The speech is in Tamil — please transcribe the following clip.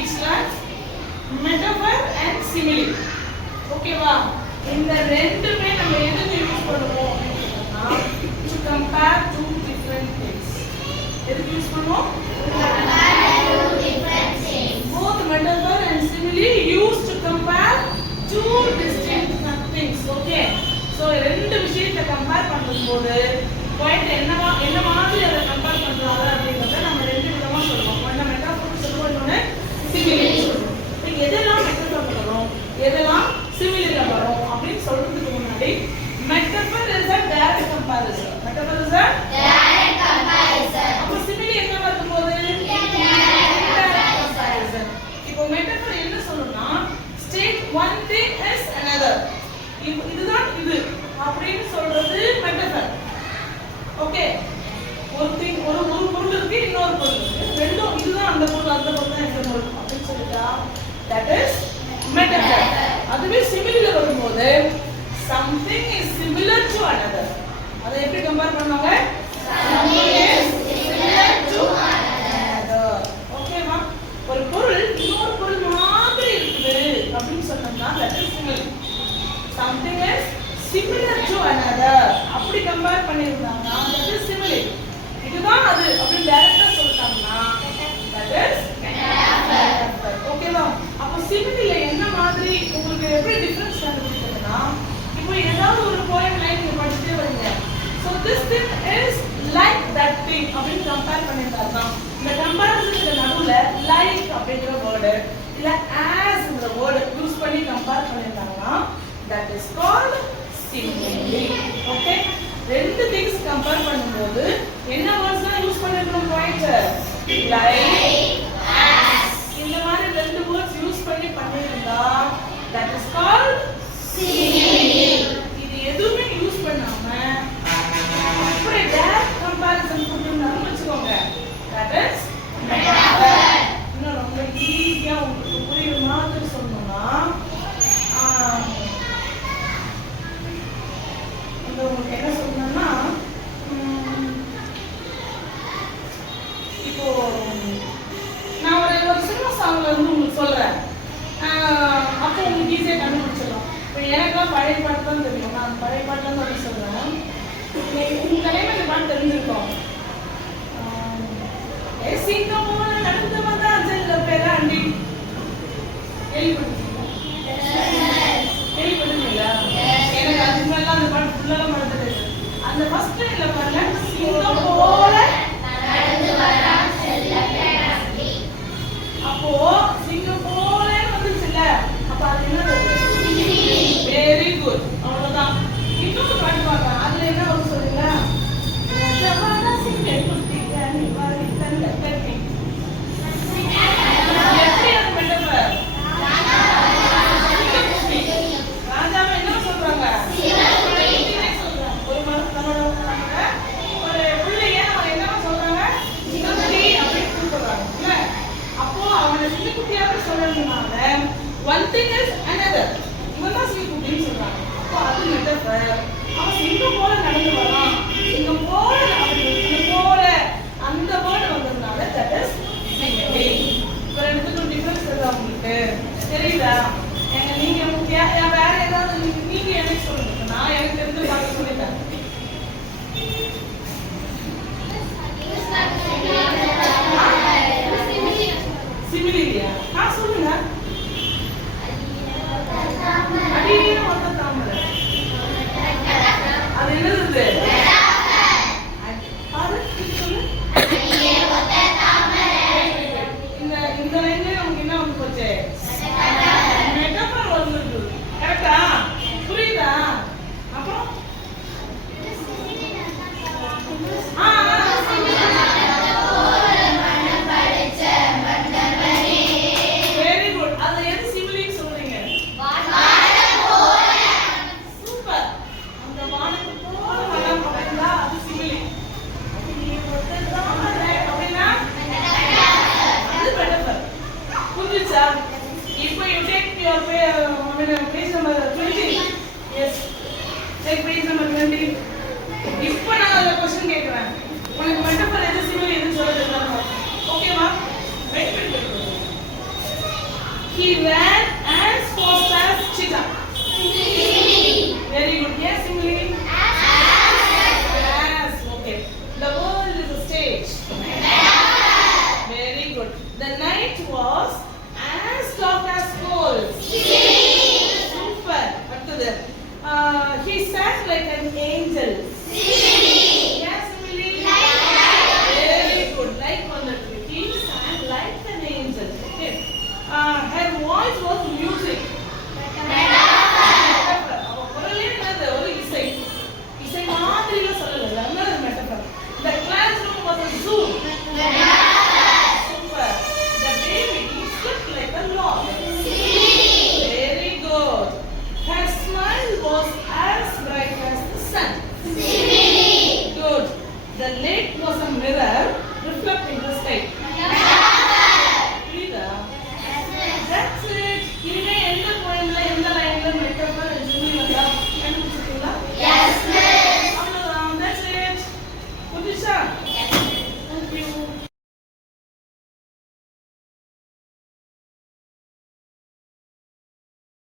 speechல metaphor and simile. ஓகேவா? இந்த ரெண்டுமே நம்ம எதுக்கு யூஸ் பண்ணுவோம் அப்படின்னா to compare two different things. எதுக்கு யூஸ் பண்ணுவோம்? Compare two different things. Both metaphor and simile used to compare two distinct things. Okay. So ரெண்டு விஷயத்தை கம்பேர் பண்ணும்போது பாயிண்ட் என்ன மாதிரி அதை கம்பேர் பண்றாங்க அப்படிங்கறத நம்ம ரெண்டு விதமா சொல்லுவோம். ஒண்ணு மெட்டாஃபர் சொல்லுவோம், இன்னொன்னு சிமிலி சொல்லுவோம். நீங்க எதெல்லாம் மெட்டாஃபர் பண்றோம், எதெல்லாம் சிமிலில வரும் அப்படின்னு சொல்றதுக்கு முன்னாடி metaphor is a direct comparison. Metaphor is a Direct comparison. அப்ப சிமிலி என்ன வரும்போது indirect comparison. இப்போ மெட்டாஃபர் என்ன சொல்லும்னா state one thing as another. இதுதான் இது அப்படின்னு சொல்றது மெட்டாஃபர். ஓகே, ஒரு பொருள் இருக்கு, இன்னொரு பொருள் இருக்கு, ரெண்டும் இதுதான் அந்த பொருள், அந்த பொருள் தான் இந்த பொருள் அப்படின்னு சொல்லிட்டா தட் இஸ் மெட்டாஃபர். அதுவே சிமிலில வரும்போது something is similar to another. அதை எப்படி கம்பேர் பண்ணுவாங்க? Something is similar to another. ஓகேவா? ஒரு பொருள் இன்னொரு பொருள் மாதிரி இருக்குது அப்படின்னு சொன்னோம்னா that is simile. something is similar to another அப்படி கம்பேர் பண்ணிருந்தாங்கன்னா that is simile. இதுதான் அது அப்படி டைரக்ட்டா சொல்லிட்டாங்கன்னா that is metaphor. ஓகேவா? அப்ப சிமிலில என்ன மாதிரி உங்களுக்கு எப்படி டிஃபரன்ஸ் கண்டுபிடிக்கிறதுனா இப்போ ஏதாவது ஒரு poem லைன் நீங்க படிச்சிட்டே வரீங்க. so this thing is like that thing அப்படி கம்பேர் பண்ணிருந்தாங்கன்னா இந்த கம்பேரிசனுக்கு நடுவுல like அப்படிங்கற வேர்ட் இல்ல as ங்கற வேர்ட் யூஸ் பண்ணி compare பண்ணிருந்தாங்கன்னா that is called simile. Okay, ரெண்டு things compare பண்ணும்போது என்ன words தான் யூஸ் பண்ணிருக்கோம்? Point like, As. இந்த மாதிரி ரெண்டு words யூஸ் பண்ணி பண்ணிருந்தா that is called Simile. இது எதுவுமே யூஸ் பண்ணாம அப்படியே direct comparison கொடுத்தோம்னு வெச்சுக்கோங்க that is Metaphor. இன்னும் ரொம்ப ஈஸியா உங்களுக்கு புரியுற மாதிரி சொல்லணும்னா உங்களுக்கு என்ன சொல்லணும்னா இப்போ நான் ஒரு சினிமா சாங்ல இருந்து உங்களுக்கு சொல்றேன், அப்போ உங்களுக்கு ஈஸியா கண்டுபிடிச்சிடலாம். இப்போ எனக்குலாம் பழைய பாட்டு தான் தெரியும், நான் பழைய பாட்டு தான் அப்படி சொல்றேன். உங்க தலைமை இந்த பாட்டு தெரிஞ்சிருக்கோம். சிங்கமோல நடந்து வந்தா செல்ல பேராண்டி கேள்விப்பட்டிருக்கீங்களா? கேள்விப்பட்டிருக்கீங்களா? எனக்கு அதுக்கு மேல அந்த பாட்டு ஃபுல்லா மறந்துட்டு அந்த ஃபர்ஸ்ட் லைன்ல பாருங்க, சிங்கம் போல நடந்து வரான் செல்ல பேராண்டி. அப்போ சிங்கம் போலன்னு வந்துச்சுல்ல, அப்ப அது என்னது? Simile. வெரி குட், அவ்வளவுதான். இன்னொரு பாட்டு பாருங்க, அதுல என்ன வரும் சொல்லுங்க? ரஜவான சிங்கம் குட்டி ராணி வாரி தந்த கட்டி. எப்படி அது மெட்டஃபர்? ராஜாவை என்ன சொல்றாங்க? ஒரு பிள்ளைய அவன் என்ன சொல்றாங்க? சிங்கக்குட்டி அப்படின்னு கூப்பிடுறாங்க இல்ல? அப்போ அவனை சிங்கக்குட்டியாக சொல்றதுனால one thing is another. இவன் தான் சிங்கக்குட்டின்னு சொல்றாங்க. அப்போ அது மெட்டஃபர். அவன் சிங்கம் போல நடந்து வரான், சிங்கம் போல போல அந்த வேர்டு வந்ததுனால that is simile. இப்போ ரெண்டுத்துக்கும் டிஃபரன்ஸ் தெரியுதா உங்களுக்கு? தெரியுதா? நீங்க வேற ஏதாவது நீங்க எனக்கு சொல்லுங்க, நான் எனக்கு தெரிஞ்ச பாட்டு சொல்லிட்டேன். சிமிலியா? சொல்லுங்க. அடியே ஒத்த தாமரை. அது என்னது? இந்த லைன்ல உங்களுக்கு என்ன வந்து போச்சு? மெட்டாஃபர் வந்துருக்கு. கரெக்ட்டா? புரியுதா? அப்புறம் வெரி குட். அது எது சிமிலின்னு சொல்றீங்க? சூப்பர். அந்த வானத்து போல மனம் அப்படின்னா அது சிமிலி. அப்படின்னா அது மெட்டாஃபர். புரிஞ்சுச்சா? இப்போ you take your page number 20. Yes. Take page number 20. இப்போ நான் ஒரு क्वेश्चन கேக்குறேன். ran